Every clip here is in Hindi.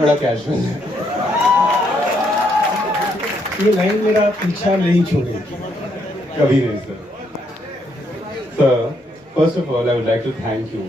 थोड़ा कैजुअल है। ये लाइन मेरा पीछा नहीं छोड़ेगी कभी नहीं sir. Sir, first of all, I would like to thank you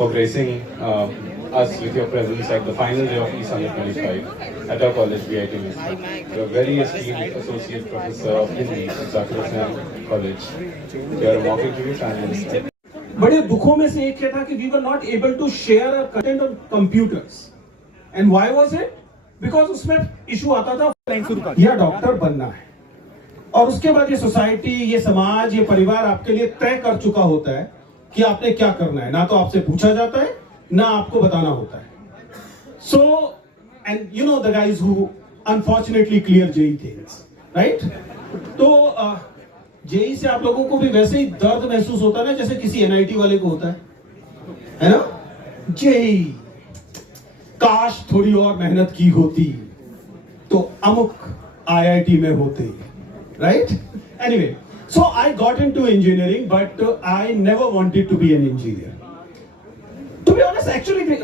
for gracing us with your presence at the final day of ESA 25 at our college, VIT Misra. You're a very esteemed associate professor of Hindi at Zakir Hussain College. You're a mock interview panelist. बड़े दुखों में से एक ये था कि we were not able to share our content on computers. And why was it? Because उसमें इशू आता था या डॉक्टर बनना है और उसके बाद ये सोसाइटी, ये समाज, ये परिवार आपके लिए तय कर चुका होता है कि आपने क्या करना है। ना तो आपसे पूछा जाता है, ना आपको बताना होता है। So, and you know the guys who unfortunately clear JEE things, right? तो JEE से आप लोगों को भी वैसे ही दर्द महसूस होता है ना जैसे किसी NIT वाले को होता है ना? JEE, काश थोड़ी और मेहनत की होती तो अमुक IIT में होते, right? Anyway, so I got into engineering, but I never wanted to be an engineer. To be honest, actually,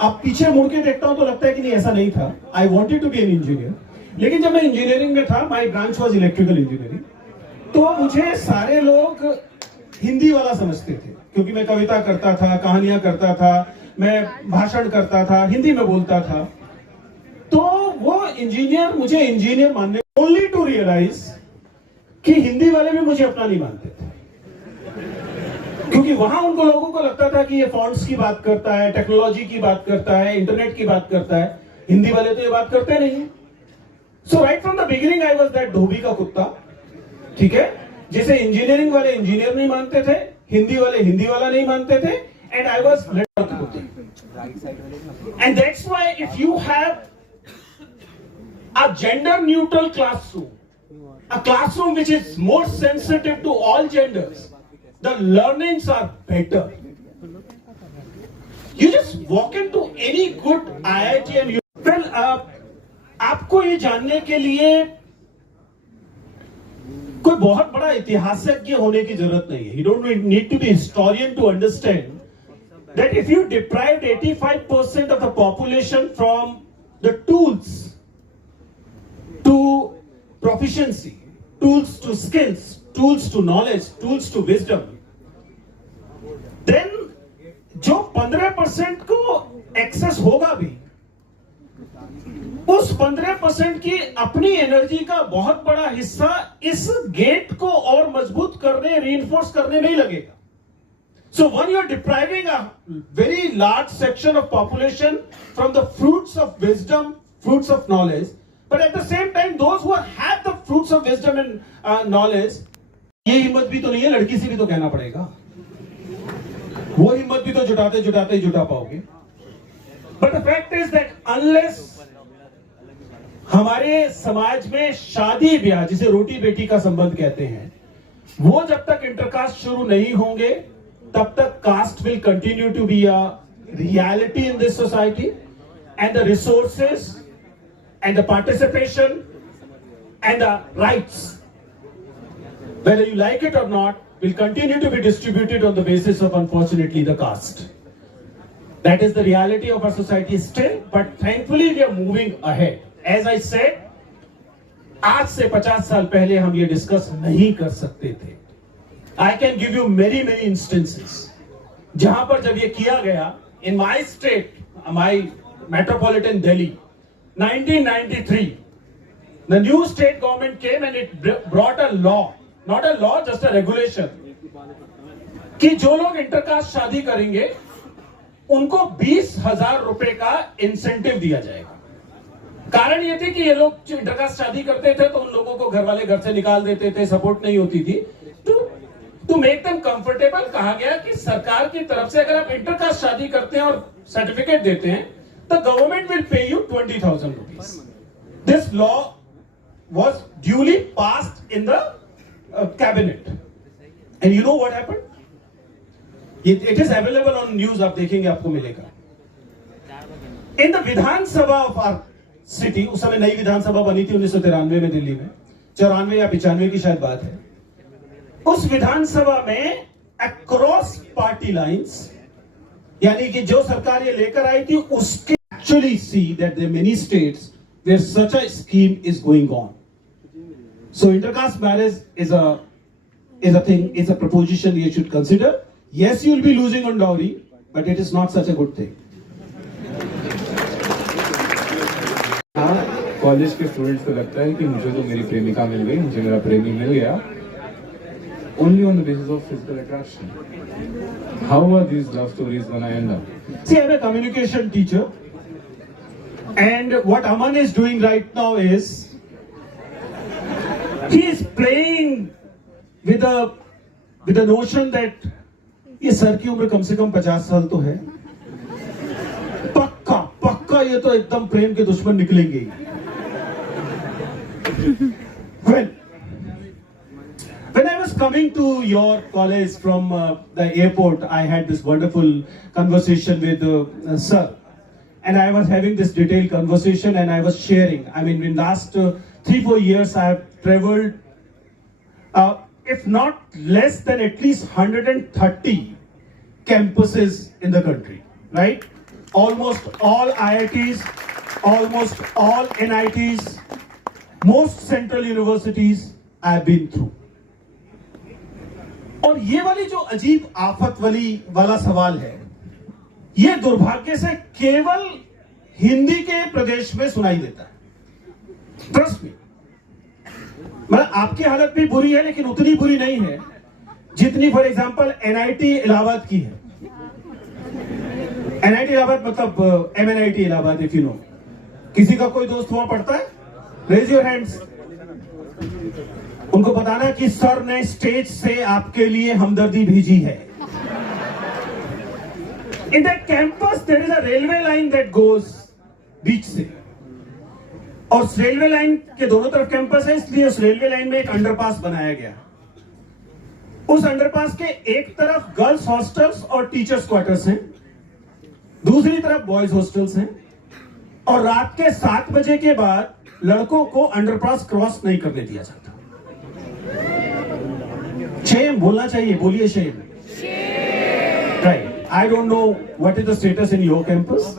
आप पीछे मुड़ के देखता हूं तो लगता है कि नहीं ऐसा नहीं था. I wanted to be an engineer. लेकिन जब मैं इंजीनियरिंग में था, my branch was electrical engineering, तो मुझे सारे लोग हिंदी वाला समझते थे क्योंकि मैं कविता करता था, कहानियां करता था, मैं भाषण करता था, हिंदी में बोलता था। तो वो इंजीनियर मुझे इंजीनियर मानने, ओनली टू रियलाइज कि हिंदी वाले भी मुझे अपना नहीं मानते थे क्योंकि वहां उनको लोगों को लगता था कि ये फॉन्ट्स की बात करता है, टेक्नोलॉजी की बात करता है, इंटरनेट की बात करता है। हिंदी वाले तो ये बात करते नहीं। So right from the beginning I was that धोबी का कुत्ता, ठीक है, जैसे इंजीनियरिंग वाले इंजीनियर नहीं मानते थे, हिंदी वाले हिंदी वाला नहीं मानते थे, and I was and that's why if you have a gender neutral classroom, a classroom which is more sensitive to all genders, the learnings are better. You just walk into any good IIT and you आपको ये जानने के लिए कोई बहुत बड़ा इतिहासज्ञ होने की जरूरत नहीं है. You don't need to be historian to understand that if you deprived 85% of the population from the tools to proficiency, tools to skills, tools to knowledge, tools to wisdom, then जो 15% को एक्सेस होगा भी, उस 15% की अपनी एनर्जी का बहुत बड़ा हिस्सा इस गेट को और मजबूत करने, रीइंफोर्स करने में ही लगेगा. So when you are depriving a very large section of population from the fruits of wisdom, fruits of knowledge, but at the same time those who have the fruits of wisdom and knowledge, ये हिम्मत भी तो नहीं है, लड़की से भी तो कहना पड़ेगा. वो हिम्मत भी तो जुटाते जुटाते ही जुटा पाओगे. But the fact is that unless हमारे समाज में शादी ब्याह, जिसे रोटी बेटी का संबंध कहते हैं, वो जब तक इंटरकास्ट शुरू नहीं होंगे तब तक caste will continue to be a reality in this society, and the resources and the participation and the rights, whether you like it or not, will continue to be distributed on the basis of, unfortunately, the caste. That is the reality of our society still, but thankfully we are moving ahead. As I said, आज से 50 साल पहले हम ये डिस्कस नहीं कर सकते थे. I can give you many instances जहां पर जब ये किया गया, in my state, my metropolitan Delhi, 1993, the new state government came and it brought a law, not a law, just a regulation, कि जो लोग इंटरकास्ट शादी करेंगे उनको 20,000 रुपए का इंसेंटिव दिया जाएगा. कारण ये थे कि ये लोग जो इंटरकास्ट शादी करते थे तो उन लोगों को घर वाले घर से निकाल देते थे, सपोर्ट नहीं होती थी. टू मेक देम कंफर्टेबल कहा गया कि सरकार की तरफ से अगर आप इंटरकास्ट शादी करते हैं और सर्टिफिकेट देते हैं तो government will pay you 20,000 rupees. This law was duly passed in the cabinet and you know what happened. It is available on news, आप देखेंगे आपको मिलेगा. In the Vidhan Sabha of our city, उस समय नई विधानसभा बनी थी 1993 में दिल्ली में, 94 या 95 की शायद बात है. उस विधानसभा में अक्रॉस पार्टी लाइंस, यानी कि जो सरकार ये लेकर आई थी उसके actually see that there are many states where such a scheme is going on. So intercaste marriage is a thing, is a proposition you should consider. Yes, you will be losing on dowry, but it is not such a good thing. हाँ, कॉलेज के स्टूडेंट्स को लगता है कि मुझे तो मेरी प्रेमिका मिल गई, मुझे मेरा प्रेमी मिल गया, only on the basis of physical attraction. How are these love stories gonna end up? See, I'm a communication teacher, and what Aman is doing right now is he is playing with the notion that ये सर की उम्र कम से कम 50 साल तो है, पक्का ये तो एकदम प्रेम के दुश्मन निकलेंगे ही. When I was coming to your college from the airport, I had this wonderful conversation with sir, and I was having this detailed conversation, and I was sharing. I mean, in last 3-4 years, I have traveled, if not less than at least 130 campuses in the country, right? Almost all IITs, almost all NITs, most central universities I have been through. और ये वाली जो अजीब आफत वाला सवाल है, ये दुर्भाग्य से केवल हिंदी के प्रदेश में सुनाई देता है. ट्रस्ट मी, मतलब आपकी हालत भी बुरी है, लेकिन उतनी बुरी नहीं है जितनी फॉर एग्जांपल एनआईटी इलाहाबाद की है. एनआईटी इलाहाबाद मतलब MNIT Allahabad, if you know. किसी का कोई दोस्त वहां पढ़ता है? Raise your hands. उनको बताना कि सर ने स्टेज से आपके लिए हमदर्दी भेजी है. In that campus there is a railway line that goes बीच से, और उस रेलवे लाइन के दोनों तरफ कैंपस है, इसलिए उस रेलवे लाइन में एक अंडरपास बनाया गया. उस अंडरपास के एक तरफ गर्ल्स हॉस्टल्स और टीचर्स क्वार्टर्स हैं, दूसरी तरफ बॉयज हॉस्टल्स हैं, और रात के 7 बजे के बाद लड़कों को अंडरपास क्रॉस नहीं करने दिया जाता. शेम बोलना चाहिए, बोलिए shame. Right. I don't know what is the status in your campus,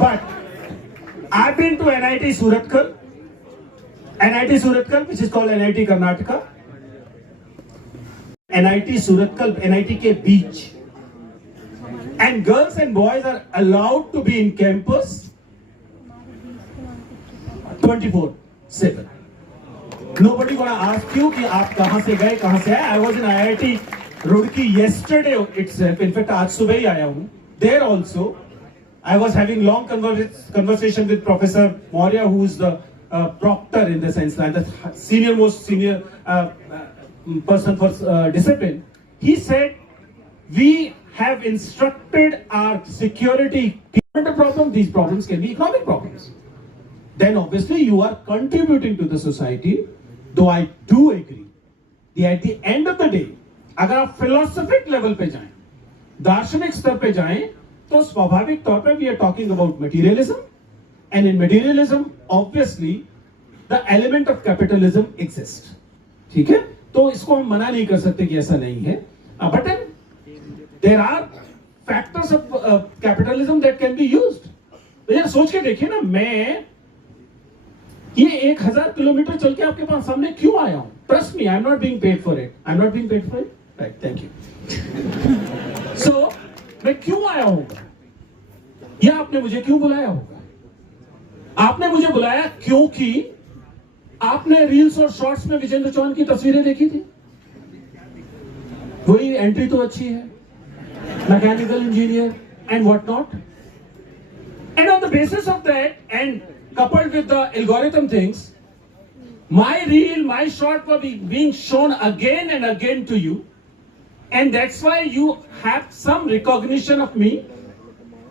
but I've been to NIT Surathkal, which is called NIT Karnataka. NIT Surathkal, NIT के बीच, and girls and boys are allowed to be in campus 24/7. Nobody gonna ask you कि आप कहां से गए, कहां से आए. I was in IIT Roorkee yesterday itself. In fact, आज सुबह ही आया हूं. There also, I was having long conversation with Professor Maurya, who is the proctor in the sense, and the senior person for discipline. He said, we have instructed our security problem. These problems can be economic problems. Then obviously you are contributing to the society. Though I do agree, at the end of the day, अगर आप philosophic level पे जाएं, दार्शनिक स्तर पे जाएं, तो स्वाभाविक तौर पे we are talking about materialism, and in materialism obviously the element of capitalism exists. ठीक है? तो इसको हम मना नहीं कर सकते कि ऐसा नहीं है. But then there are factors of capitalism that can be used. तो सोच के देखिए ना, मैं ये 1000 किलोमीटर चल के आपके पास सामने क्यों आया हूं? Trust me, I'm not being paid for it. I'm not being paid for it. Right, thank you. So मैं क्यों आया होगा, या आपने मुझे क्यों बुलाया होगा? आपने मुझे बुलाया क्योंकि आपने रील्स और शॉर्ट्स में विजेंद्र चौहान की तस्वीरें देखी थी. वही एंट्री तो अच्छी है, mechanical engineer and what not. And on the basis of that and coupled with the algorithm things, my reel, my short were being shown again and again to you, and that's why you have some recognition of me,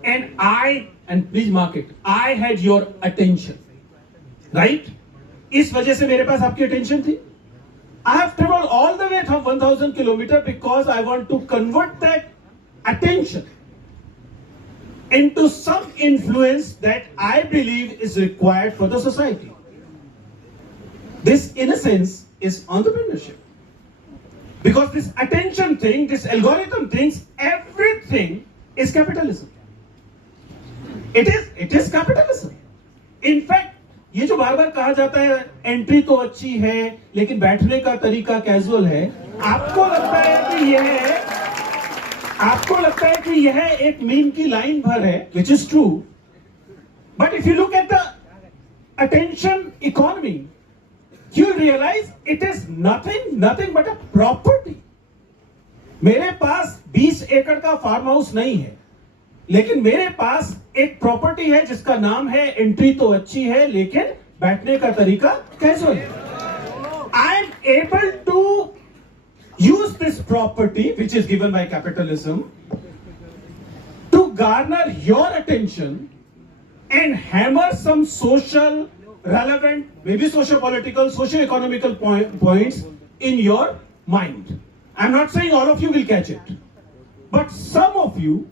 and please mark it, I had your attention, right? इस वजह से मेरे पास आपकी attention थी. I have traveled all the way from 1000 kilometers because I want to convert that attention into some influence that I believe is required for the society. This, in a sense, is entrepreneurship. Because this attention thing, this algorithm thinks everything is capitalism. It is capitalism. In fact, ये जो बार बार कहा जाता है एंट्री तो अच्छी है लेकिन बैठने का तरीका कैजुअल है, आपको लगता है कि यह एक मीम की लाइन भर है, which is true. But if you look at the attention economy, you'll realize it is nothing but a property. मेरे पास 20 एकड़ का फार्म हाउस नहीं है, लेकिन मेरे पास एक प्रॉपर्टी है जिसका नाम है एंट्री तो अच्छी है लेकिन बैठने का तरीका कैजुअल है. I am able to use this property which is given by capitalism to garner your attention and hammer some social relevant, maybe socio-political, socio-economical points in your mind. I'm not saying all of you will catch it, but some of you,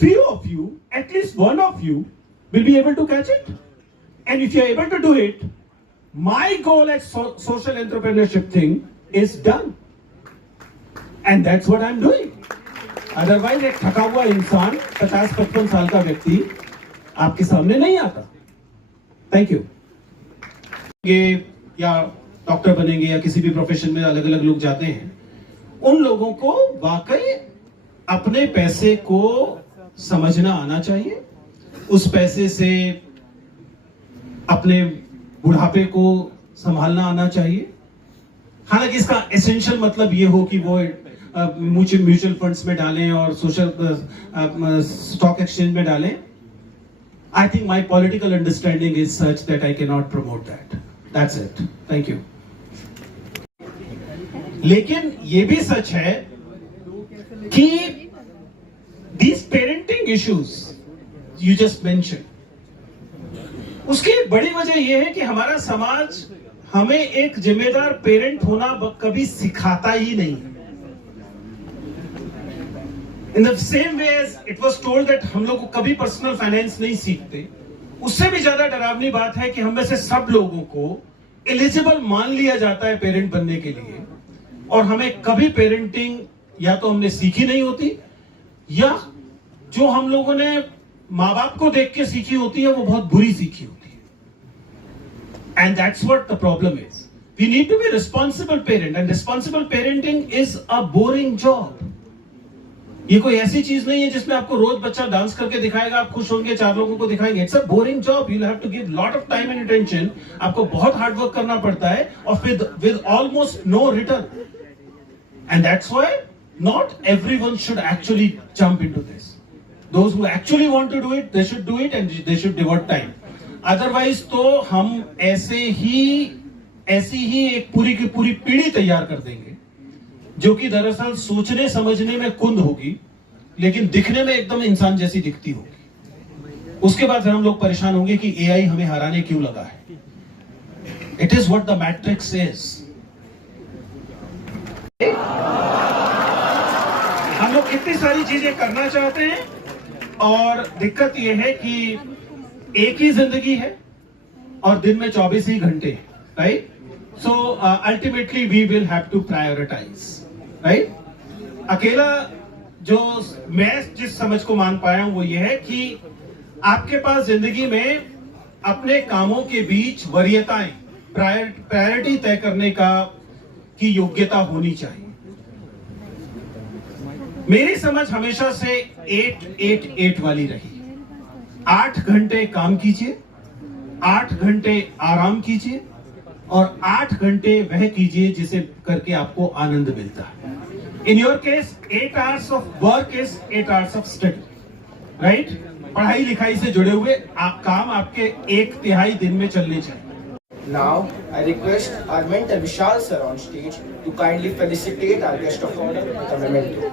few of you, at least one of you will be able to catch it. And if you're able to do it, my goal at social entrepreneurship thing is done. And that's what I'm doing. Otherwise, एक थका हुआ इंसान 50-55 साल का व्यक्ति आपके सामने नहीं आता. Thank you. या डॉक्टर बनेंगे या किसी भी प्रोफेशन में अलग अलग लोग जाते हैं, उन लोगों को वाकई अपने पैसे को समझना आना चाहिए, उस पैसे से अपने बुढ़ापे को संभालना आना चाहिए. हालांकि इसका एसेंशियल मतलब ये हो कि वो म्यूचुअल फंड्स में डालें और सोशल स्टॉक एक्सचेंज में डालें. I think my political understanding is such that I cannot promote that. That's it. Thank you. लेकिन ये भी सच है कि these parenting issues you just mentioned, उसकी बड़ी वजह यह है कि हमारा समाज हमें एक जिम्मेदार पेरेंट होना कभी सिखाता ही नहीं. In the same way as it was told that हम लोग को कभी पर्सनल फाइनेंस नहीं सीखते, उससे भी ज्यादा डरावनी बात है कि हम में से सब लोगों को एलिजिबल मान लिया जाता है पेरेंट बनने के लिए, और हमें कभी पेरेंटिंग या तो हमने सीखी नहीं होती या जो हम लोगों ने माँ बाप को देख के सीखी होती है वो बहुत बुरी सीखी होती है. And that's what the problem is. We need to be responsible parent, and responsible parenting is a boring job. ये कोई ऐसी चीज नहीं है जिसमें आपको रोज बच्चा डांस करके दिखाएगा, आप खुश होंगे, 4 लोगों को दिखाएंगे. It's a boring job. You have to give lot of time and attention. आपको बहुत हार्ड वर्क करना पड़ता है और with almost no return. And that's why not everyone should actually jump into this. Those who actually want to do it, they should do it and they should devote time. Otherwise तो हम ऐसी ही एक पूरी की पूरी पीढ़ी तैयार कर देंगे जो कि दरअसल सोचने समझने में कुंद होगी लेकिन दिखने में एकदम इंसान जैसी दिखती होगी. उसके बाद फिर हम लोग परेशान होंगे कि एआई हमें हराने क्यों लगा है. It is what the matrix is. हम लोग कितनी सारी चीजें करना चाहते हैं और दिक्कत यह है कि एक ही जिंदगी है और दिन में 24 ही घंटे, right? So ultimately we will have to prioritise, right? अकेला जो मैं जिस समझ को मान पाया हूं वो ये है कि आपके पास जिंदगी में अपने कामों के बीच वरीयताएं, प्रायोरिटी तय करने की योग्यता होनी चाहिए. मेरी समझ हमेशा से 8-8-8 वाली रही. 8 घंटे काम कीजिए, 8 घंटे आराम कीजिए और 8 घंटे वह कीजिए जिसे करके आपको आनंद मिलता है. In your case, 8 hours of work is 8 hours of study, right? पढ़ाई लिखाई से जुड़े हुए काम आपके 1/3 दिन में चलने चाहिए. Now, I request our mentor Vishal sir on stage to kindly felicitate our guest of honor with a memento.